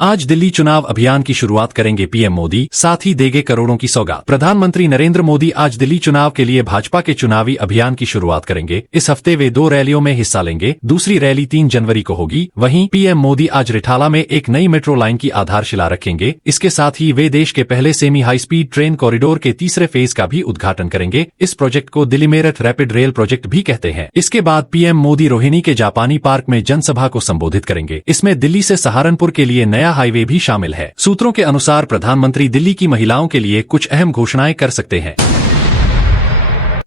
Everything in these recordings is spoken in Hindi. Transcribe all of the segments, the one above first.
आज दिल्ली चुनाव अभियान की शुरुआत करेंगे पीएम मोदी, साथ ही देंगे करोड़ों की सौगात। प्रधानमंत्री नरेंद्र मोदी आज दिल्ली चुनाव के लिए भाजपा के चुनावी अभियान की शुरुआत करेंगे। इस हफ्ते वे 2 रैलियों में हिस्सा लेंगे। दूसरी रैली 3 जनवरी को होगी। वहीं पीएम मोदी आज रिठाला में एक नई मेट्रो लाइन की आधारशिला रखेंगे। इसके साथ ही वे देश के पहले semi high speed train corridor के तीसरे फेज का भी उद्घाटन करेंगे। इस प्रोजेक्ट को Delhi Meerut rapid rail project भी कहते हैं। इसके बाद पीएम मोदी रोहिणी के जापानी पार्क में जनसभा को संबोधित करेंगे। इसमें दिल्ली से सहारनपुर के लिए नया हाईवे भी शामिल है। सूत्रों के अनुसार प्रधानमंत्री दिल्ली की महिलाओं के लिए कुछ अहम घोषणाएं कर सकते हैं।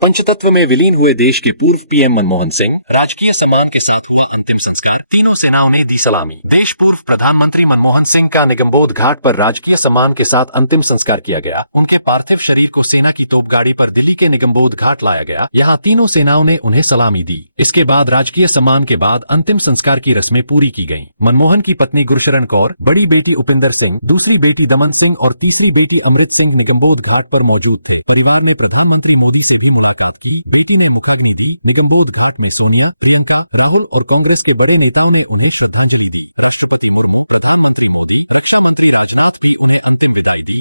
पंचतत्व में विलीन हुए देश के पूर्व पीएम मनमोहन सिंह, राजकीय सम्मान के साथ हुआ अंतिम संस्कार। तीनों सेनाओं ने दी सलामी। देश पूर्व प्रधानमंत्री मनमोहन सिंह का निगमबोध घाट पर राजकीय सम्मान के साथ अंतिम संस्कार किया गया। उनके पार्थिव शरीर को सेना की तोपगाड़ी पर दिल्ली के निगमबोध घाट लाया गया। यहाँ तीनों सेनाओं ने उन्हें सलामी दी। इसके बाद राजकीय सम्मान के बाद अंतिम संस्कार की रस्में पूरी की गयी। मनमोहन की पत्नी गुरशरण कौर, बड़ी बेटी उपिंदर सिंह, दूसरी बेटी दमन सिंह और तीसरी बेटी अमृत सिंह निगमबोध घाट पर मौजूद थे। परिवार ने प्रधानमंत्री मोदी से भी मुलाकात की। बेटी ने मुखाग्नि दी। निगमबोध घाट में सोनिया, प्रियंका, राहुल और कांग्रेस के बड़े नेताओं ने उन्हें श्रद्धांजलि दी।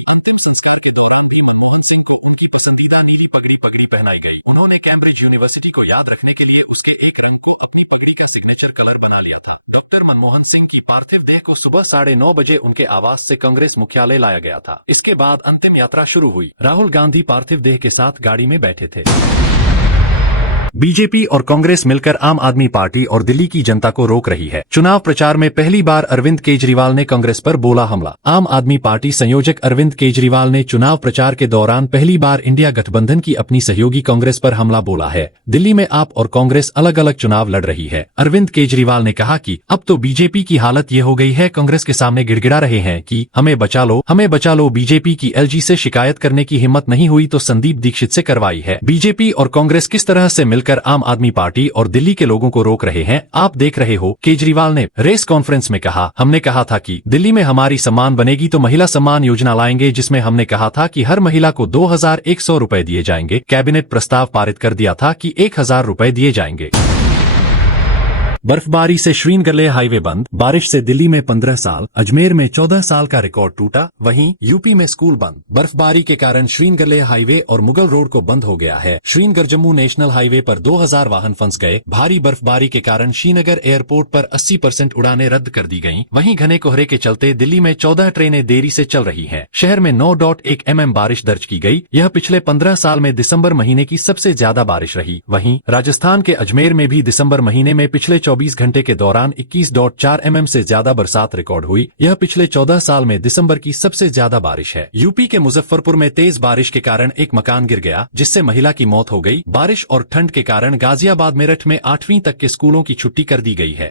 अंतिम संस्कार के दौरान भी मनमोहन सिंह को उनकी पसंदीदा नीली पगड़ी पहनाई गई। उन्होंने कैम्ब्रिज यूनिवर्सिटी को याद रखने के लिए उसके एक रंग को अपनी पगड़ी का सिग्नेचर कलर बना लिया था। डॉक्टर मनमोहन सिंह की पार्थिव देह को सुबह 9:30 बजे उनके आवास से कांग्रेस मुख्यालय लाया गया था। इसके बाद अंतिम यात्रा शुरू हुई। राहुल गांधी पार्थिव देह के साथ गाड़ी में बैठे थे। बीजेपी और कांग्रेस मिलकर आम आदमी पार्टी और दिल्ली की जनता को रोक रही है। चुनाव प्रचार में पहली बार अरविंद केजरीवाल ने कांग्रेस पर बोला हमला। आम आदमी पार्टी संयोजक अरविंद केजरीवाल ने चुनाव प्रचार के दौरान पहली बार इंडिया गठबंधन की अपनी सहयोगी कांग्रेस पर हमला बोला है। दिल्ली में आप और कांग्रेस अलग अलग चुनाव लड़ रही है। अरविंद केजरीवाल ने कहा कि अब तो बीजेपी की हालत ये हो गई है, कांग्रेस के सामने गिड़गिड़ा रहे हैं कि हमें बचा लो, हमें बचा लो। बीजेपी की एलजी से शिकायत करने की हिम्मत नहीं हुई तो संदीप दीक्षित से करवाई है। बीजेपी और कांग्रेस किस तरह से मिलकर आम आदमी पार्टी और दिल्ली के लोगों को रोक रहे हैं, आप देख रहे हो। केजरीवाल ने प्रेस कॉन्फ्रेंस में कहा, हमने कहा था कि दिल्ली में हमारी सम्मान बनेगी तो महिला सम्मान योजना लाएंगे, जिसमें हमने कहा था कि हर महिला को 2100 रुपए दिए जाएंगे। कैबिनेट प्रस्ताव पारित कर दिया था कि 1000 रुपए दिए जाएंगे। बर्फबारी से श्रीनगर हाईवे बंद। बारिश से दिल्ली में 15 साल, अजमेर में 14 साल का रिकॉर्ड टूटा। वहीं यूपी में स्कूल बंद। बर्फबारी के कारण श्रीनगर हाईवे और मुगल रोड को बंद हो गया है। श्रीनगर जम्मू नेशनल हाईवे पर 2000 वाहन फंस गए। भारी बर्फबारी के कारण श्रीनगर एयरपोर्ट पर 80% उड़ानें रद्द कर दी गयीं। वहीं घने कोहरे के चलते दिल्ली में 14 ट्रेनें देरी से चल रही हैं। शहर में 9.1 mm बारिश दर्ज की गई। यह पिछले 15 साल में दिसंबर महीने की सबसे ज्यादा बारिश रही। वहीं राजस्थान के अजमेर में भी दिसंबर महीने में पिछले 24 घंटे के दौरान 21.4 mm से ज्यादा बरसात रिकॉर्ड हुई। यह पिछले 14 साल में दिसंबर की सबसे ज्यादा बारिश है। यूपी के मुजफ्फरपुर में तेज बारिश के कारण एक मकान गिर गया, जिससे महिला की मौत हो गई। बारिश और ठंड के कारण गाजियाबाद मेरठ में 8वीं तक के स्कूलों की छुट्टी कर दी गई है।